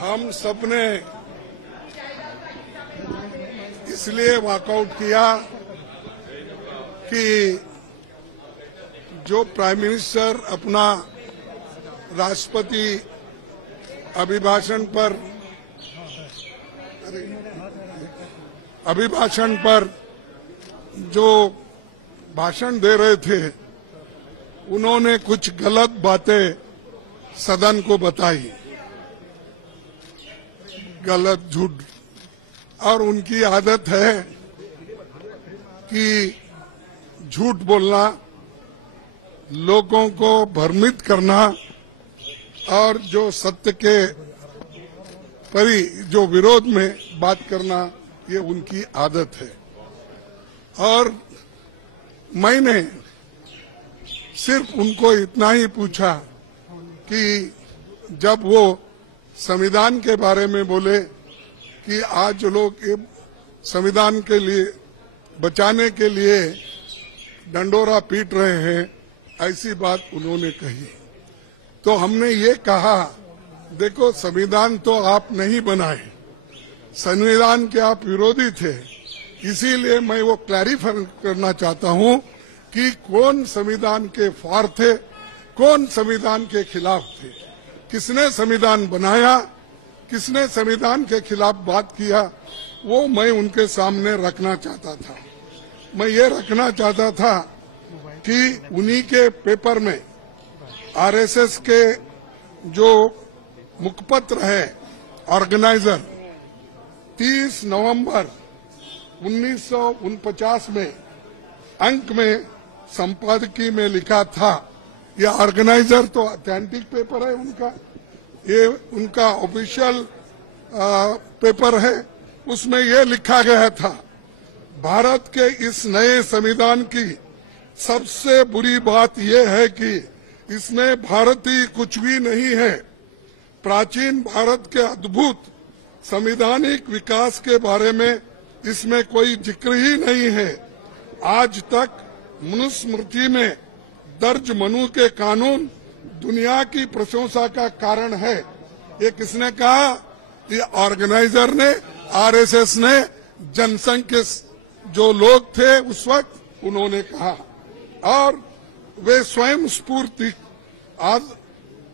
हम सबने इसलिए वॉकआउट किया कि जो प्राइम मिनिस्टर अपना राष्ट्रपति अभिभाषण पर जो भाषण दे रहे थे, उन्होंने कुछ गलत बातें सदन को बताई, गलत झूठ, और उनकी आदत है कि झूठ बोलना, लोगों को भ्रमित करना और जो सत्य के जो विरोध में बात करना, ये उनकी आदत है। और मैंने सिर्फ उनको इतना ही पूछा कि जब वो संविधान के बारे में बोले कि आज लोग संविधान के लिए बचाने के लिए डंडोरा पीट रहे हैं, ऐसी बात उन्होंने कही, तो हमने ये कहा, देखो संविधान तो आप नहीं बनाए, संविधान के आप विरोधी थे, इसीलिए मैं वो क्लैरिफाई करना चाहता हूं कि कौन संविधान के फार थे, कौन संविधान के खिलाफ थे, किसने संविधान बनाया, किसने संविधान के खिलाफ बात किया, वो मैं उनके सामने रखना चाहता था। मैं ये रखना चाहता था कि उन्हीं के पेपर में आरएसएस के जो मुखपत्र है ऑर्गेनाइजर 30 नवंबर 1949 में अंक में संपादकीय में लिखा था, ये ऑर्गेनाइजर तो ऑथेंटिक पेपर है उनका, ये उनका ऑफिशियल पेपर है, उसमें ये लिखा गया था, भारत के इस नए संविधान की सबसे बुरी बात यह है कि इसमें भारतीय कुछ भी नहीं है, प्राचीन भारत के अद्भुत संवैधानिक विकास के बारे में इसमें कोई जिक्र ही नहीं है। आज तक मनुस्मृति में दर्ज मनु के कानून दुनिया की प्रशंसा का कारण है। ये किसने कहा? ये ऑर्गेनाइजर ने, आरएसएस ने, जनसंघ के जो लोग थे उस वक्त उन्होंने कहा, और वे स्वयं स्फूर्ति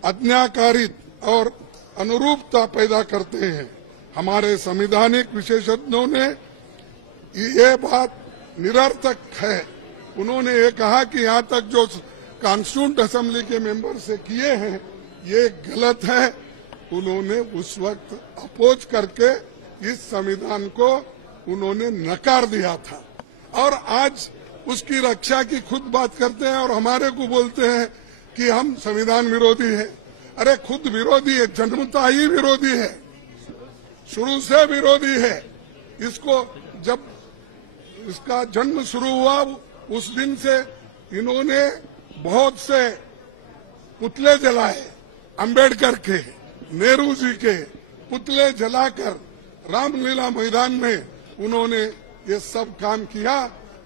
आज्ञाकारित और अनुरूपता पैदा करते हैं। हमारे संवैधानिक विशेषज्ञों ने ये बात निरर्थक है। उन्होंने ये कहा कि यहाँ तक जो कॉन्स्टिट्यूंट असेंबली के मेंबर से किए हैं ये गलत है। उन्होंने उस वक्त अपोज करके इस संविधान को उन्होंने नकार दिया था, और आज उसकी रक्षा की खुद बात करते हैं और हमारे को बोलते हैं कि हम संविधान विरोधी है। अरे खुद विरोधी है, जन्मता ही विरोधी है, शुरू से विरोधी है। इसको जब इसका जन्म शुरू हुआ उस दिन से इन्होंने बहुत से पुतले जलाए, अंबेडकर के, नेहरू जी के पुतले जलाकर रामलीला मैदान में उन्होंने ये सब काम किया।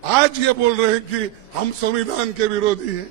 आज ये बोल रहे हैं कि हम संविधान के विरोधी हैं।